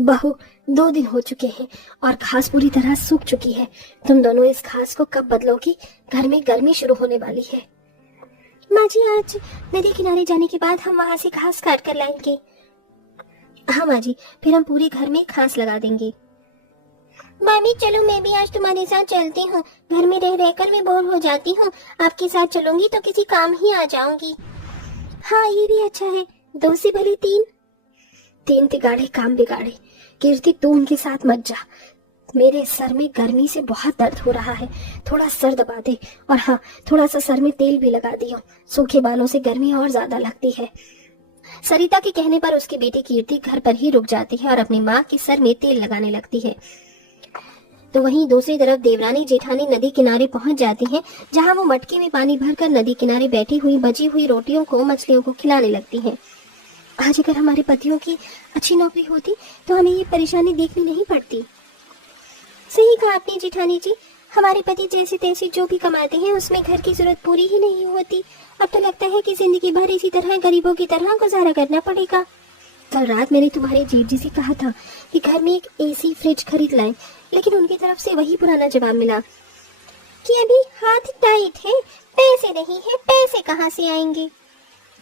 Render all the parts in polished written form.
बहू, 2 दिन हो चुके हैं और घास पूरी तरह सूख चुकी है। तुम दोनों इस घास को कब बदलोगी? घर में गर्मी शुरू होने वाली है। माँ जी, आज नदी किनारे जाने के बाद हम वहाँ से घास काट कर लाएंगे। हाँ माँ जी, फिर हम पूरे घर में घास लगा देंगे। मामी चलो, मैं भी आज तुम्हारे साथ चलती हूँ। घर में रह रहकर मैं बोर हो जाती हूँ। आपके साथ चलूंगी तो किसी काम ही आ जाऊंगी। हाँ, ये भी अच्छा है। 2 से भले 3। 3 तिगाड़े काम बिगाड़े। कीर्ति, तू उनके साथ मत जा। मेरे सर में गर्मी से बहुत दर्द हो रहा है, थोड़ा सर दबा दे। और हाँ, थोड़ा सा सर में तेल भी लगा दियो, सूखे बालों से गर्मी और ज्यादा लगती है। सरिता के कहने पर उसकी बेटी कीर्ति घर पर ही रुक जाती है और अपनी माँ के सर में तेल लगाने लगती है। तो वहीं दूसरी तरफ देवरानी जेठानी नदी किनारे पहुंच जाती हैं, जहां वो मटके में पानी भरकर नदी किनारे बैठी हुई बची हुई रोटियों को मछलियों को खिलाने लगती हैं। आज अगर हमारे पतियों की अच्छी नौकरी होती तो हमें ये परेशानी देखनी नहीं पड़ती। सही कहा आपने जेठानी जी, हमारे पति जैसे तैसे जो भी कमाते हैं उसमें घर की जरूरत पूरी ही नहीं होती। अब तो लगता है कि जिंदगी भर इसी तरह गरीबों की तरह गुजारा करना पड़ेगा। कल रात मैंने तुम्हारे जीव जी से कहा था कि घर में एक एसी फ्रिज खरीद लाएं, लेकिन उनकी तरफ से वही पुराना जवाब मिला कि अभी हाथ टाइट है, पैसे नहीं है, पैसे कहाँ से आएंगे।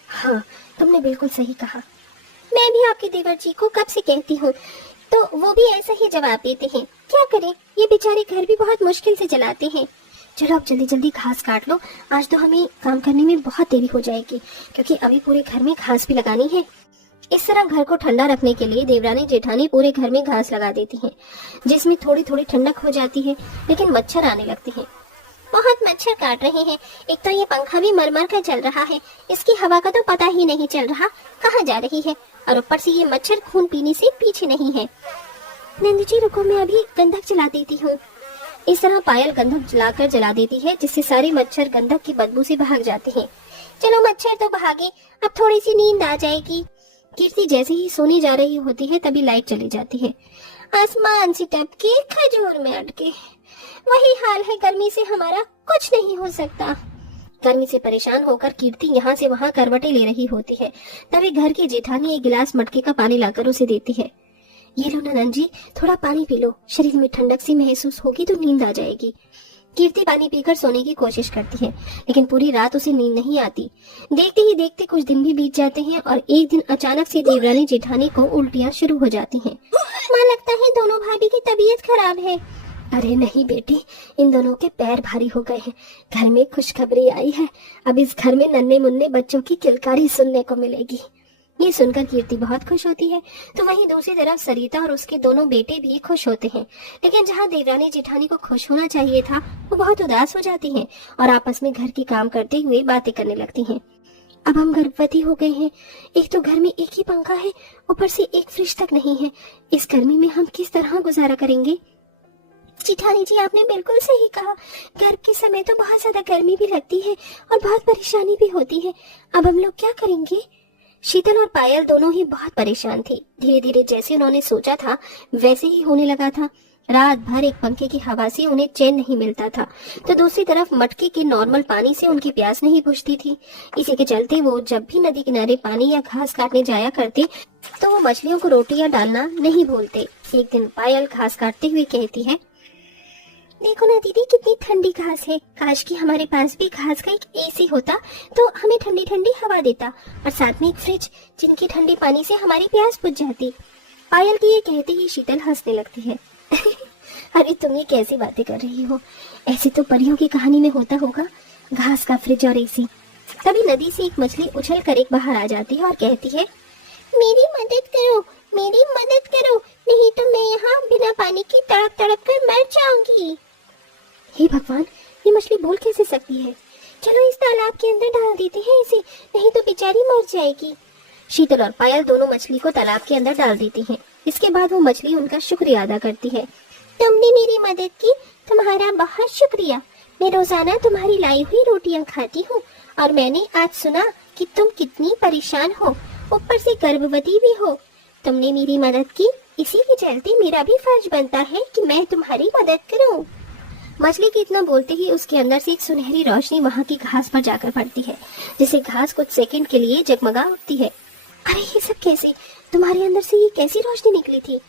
हाँ, तुमने बिल्कुल सही कहा। मैं भी आपके देवर जी को कब से कहती हूँ, तो वो भी ऐसा ही जवाब देते हैं। क्या करें, ये बेचारे घर भी बहुत मुश्किल से चलाते हैं। चलो अब जल्दी जल्दी घास काट लो, आज तो हमें काम करने में बहुत देरी हो जाएगी, क्योंकि अभी पूरे घर में घास भी लगानी है। इस तरह घर को ठंडा रखने के लिए देवरानी जेठानी पूरे घर में घास लगा देती हैं, जिसमें थोड़ी थोड़ी ठंडक हो जाती है, लेकिन मच्छर आने लगते हैं। बहुत मच्छर काट रहे हैं। एक तो ये पंखा भी मर कर चल रहा है, इसकी हवा का तो पता ही नहीं चल रहा कहाँ जा रही है, और ऊपर से ये मच्छर खून पीने से पीछे नहीं है। नंदी जी रुको, मैं अभी गंधक जला देती हूँ। इस तरह पायल गंधक जलाकर जला देती है, जिससे सारे मच्छर गंधक की बदबू से भाग जाते हैं। चलो मच्छर तो भागे, अब थोड़ी सी नींद आ जाएगी। कीर्ति जैसे ही सोने जा रही होती है तभी लाइट चली जाती है। आसमान से टपके खजूर में अटके, वही हाल है, गर्मी से हमारा कुछ नहीं हो सकता। गर्मी से परेशान होकर कीर्ति यहाँ से वहाँ करवटें ले रही होती है, तभी घर की जेठानी एक गिलास मटके का पानी लाकर उसे देती है। ये लो ननद जी, थोड़ा पानी पी लो, शरीर में ठंडक सी महसूस होगी तो नींद आ जाएगी। कीर्ति पानी पीकर सोने की कोशिश करती है, लेकिन पूरी रात उसे नींद नहीं आती। देखते ही देखते कुछ दिन भी बीत जाते हैं और एक दिन अचानक से देवरानी जेठानी को उल्टियां शुरू हो जाती हैं। माँ, लगता है दोनों भाभी की तबीयत खराब है। अरे नहीं बेटी, इन दोनों के पैर भारी हो गए हैं। घर में खुशखबरी आई है, अब इस घर में नन्हे मुन्ने बच्चों की किलकारी सुनने को मिलेगी। ये सुनकर कीर्ति बहुत खुश होती है। तो वहीं दूसरी तरफ सरिता और उसके दोनों बेटे भी खुश होते हैं, लेकिन जहां देवरानी जेठानी को खुश होना चाहिए था, वो बहुत उदास हो जाती हैं और आपस में घर के काम करते हुए बातें करने लगती हैं। अब हम गर्भवती हो गए हैं, एक तो घर में एक ही पंखा है, ऊपर से एक फ्रिज तक नहीं है। इस गर्मी में हम किस तरह गुजारा करेंगे? जेठानी जी, आपने बिल्कुल सही कहा। गर्भ के समय तो बहुत ज्यादा गर्मी भी लगती है और बहुत परेशानी भी होती है। अब हम लोग क्या करेंगे? शीतल और पायल दोनों ही बहुत परेशान थी। धीरे धीरे जैसे उन्होंने सोचा था वैसे ही होने लगा था। रात भर एक पंखे की हवा से उन्हें चैन नहीं मिलता था, तो दूसरी तरफ मटके के नॉर्मल पानी से उनकी प्यास नहीं बुझती थी। इसी के चलते वो जब भी नदी किनारे पानी या घास काटने जाया करते तो वो मछलियों को रोटियां डालना नहीं भूलते। एक दिन पायल घास काटते हुए कहती है, देखो ना दीदी, कितनी ठंडी घास है। काश कि हमारे पास भी घास का एक एसी होता तो हमें ठंडी ठंडी हवा देता, और साथ में एक फ्रिज जिनके ठंडे पानी से हमारी प्यास बुझ जाती। पायल की ये कहते ही शीतल हंसने लगती है। अरे तुम ये कैसी बातें कर रही हो, ऐसी तो परियों की कहानी में होता होगा, घास का फ्रिज और एसी। तभी नदी से एक मछली उछल कर एक बाहर आ जाती है और कहती है, मेरी मदद करो, मेरी मदद करो, नहीं तो मैं यहाँ बिना पानी की तड़प तड़प कर मर जाऊंगी। हे भगवान, ये मछली बोल कैसे सकती है? चलो इस तालाब के अंदर डाल देते हैं इसे, नहीं तो बेचारी मर जाएगी। शीतल और पायल दोनों मछली को तालाब के अंदर डाल देती हैं। इसके बाद वो मछली उनका शुक्रिया अदा करती है। तुमने मेरी मदद की, तुम्हारा बहुत शुक्रिया। मैं रोजाना तुम्हारी लाई हुई रोटियां खाती हूँ, और मैंने आज सुना कि तुम कितनी परेशान हो, ऊपर से गर्भवती भी हो। तुमने मेरी मदद की, इसी के चलते मेरा भी फर्ज बनता है कि मैं तुम्हारी मदद करूं। मछली के इतना बोलते ही उसके अंदर से एक सुनहरी रोशनी वहाँ की घास पर जाकर पड़ती है, जिससे घास कुछ सेकंड के लिए जगमगा उठती है। अरे ये सब कैसे? तुम्हारे अंदर से ये कैसी रोशनी निकली थी?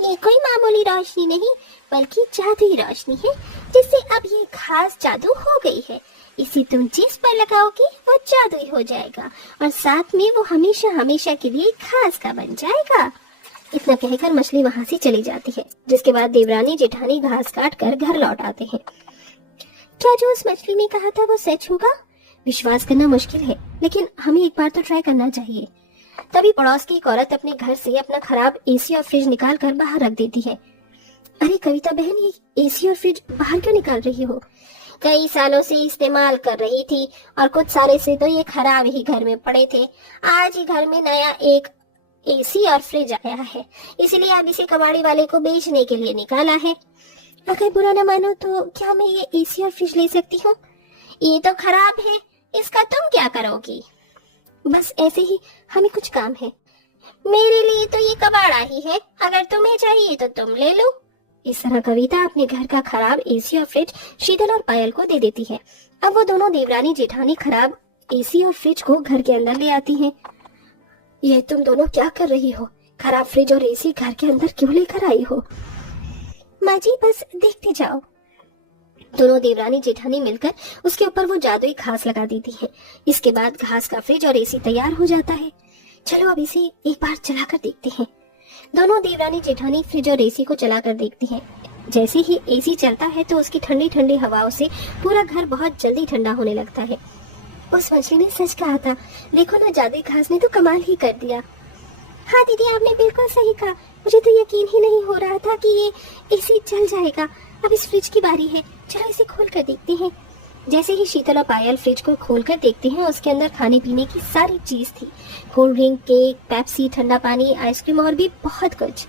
ये कोई मामूली रोशनी नहीं बल्कि जादुई रोशनी है, जिससे अब ये खास जादू हो गई है। इसे तुम जिस पर लगाओगी वो जादुई हो जाएगा और साथ में वो हमेशा हमेशा के लिए खास का बन जाएगा। इतना कहकर मछली वहां से चली जाती है, जिसके बाद देवरानी जेठानी घास काट कर घर लौट आते हैं। क्या जो उस मछली ने कहा था वो सच होगा? विश्वास करना मुश्किल है, लेकिन हमें एक बार तो ट्राई करना चाहिए। तभी पड़ोस की एक औरत अपने घर से अपना खराब एसी और फ्रिज निकाल कर बाहर रख देती है। अरे कविता बहन, ये एसी और फ्रिज बाहर क्यों निकाल रही हो? कई सालों से इस्तेमाल कर रही थी और कुछ सालों से तो ये खराब ही घर में पड़े थे। आज ही घर में नया एक एसी और फ्रिज आया है, इसलिए अब इसे कबाड़ी वाले को बेचने के लिए निकाला है। अगर बुरा न मानो तो क्या मैं ये एसी और फ्रिज ले सकती हूँ? ये तो खराब है, इसका तुम क्या करोगी? बस ऐसे ही, हमें कुछ काम है। मेरे लिए तो ये कबाड़ा ही है, अगर तुम्हें चाहिए तो तुम ले लो। इस तरह कविता अपने घर का खराब एसी और फ्रिज शीतल और पायल को दे देती है। अब वो दोनों देवरानी जेठानी खराब एसी और फ्रिज को घर के अंदर ले आती हैं। ये तुम दोनों क्या कर रही हो? खराब फ्रिज और एसी घर के अंदर क्यों लेकर आई हो? माँ जी बस देखते जाओ। दोनों देवरानी जेठानी मिलकर उसके ऊपर वो जादुई घास लगा देती है। इसके बाद घास का फ्रिज और एसी तैयार हो जाता है। चलो अब इसे एक बार चलाकर देखते हैं। दोनों देवरानी जेठानी फ्रिज और एसी को चलाकर देखती हैं। जैसे ही एसी चलता है तो उसकी ठंडी ठंडी हवाओं से पूरा घर बहुत जल्दी ठंडा होने लगता है। उस मछली ने सच कहा था, देखो ना, जादुई घास ने तो कमाल ही कर दिया। हाँ दीदी, आपने बिल्कुल सही कहा। मुझे तो यकीन ही नहीं हो रहा था कि ये एसी चल जाएगा। अब इस फ्रिज की बारी है, चलो इसे खोल कर देखते हैं। जैसे ही शीतल और पायल फ्रिज को खोलकर देखते हैं, उसके अंदर खाने पीने की सारी चीज थी। कोल्ड ड्रिंक, केक, पेप्सी, ठंडा पानी, आइसक्रीम और भी बहुत कुछ।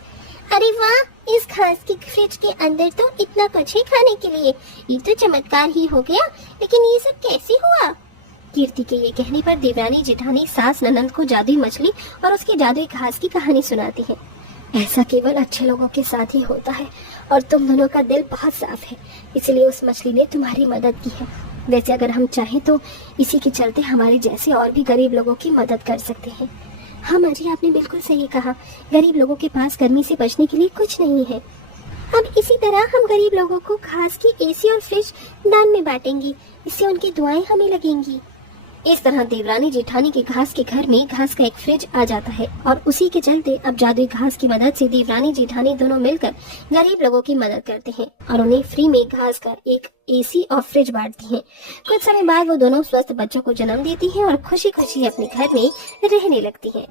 अरे वाह, इस घास की फ्रिज के अंदर तो इतना कुछ है खाने के लिए। ये तो चमत्कार ही हो गया, लेकिन ये सब कैसे हुआ? कीर्ति के ये कहने पर देवरानी जेठानी सास ननंद को जादुई मछली और उसकी जादुई घास की कहानी सुनाती है। ऐसा केवल अच्छे लोगों के साथ ही होता है और तुम दोनों का दिल बहुत साफ है, इसलिए उस मछली ने तुम्हारी मदद की है। वैसे अगर हम चाहें तो इसी के चलते हमारे जैसे और भी गरीब लोगों की मदद कर सकते हैं। हाँ माँ जी, आपने बिल्कुल सही कहा। गरीब लोगों के पास गर्मी से बचने के लिए कुछ नहीं है। अब इसी तरह हम गरीब लोगों को घास की एसी और फ्रिज दान में बांटेंगे, इससे उनकी दुआएं हमें लगेंगी। इस तरह देवरानी जेठानी के घास के घर में घास का एक फ्रिज आ जाता है और उसी के चलते अब जादुई घास की मदद से देवरानी जेठानी दोनों मिलकर गरीब लोगों की मदद करते हैं और उन्हें फ्री में घास का एक एसी और फ्रिज बांटती हैं। कुछ समय बाद वो दोनों स्वस्थ बच्चों को जन्म देती हैं और खुशी खुशी अपने घर में रहने लगती हैं।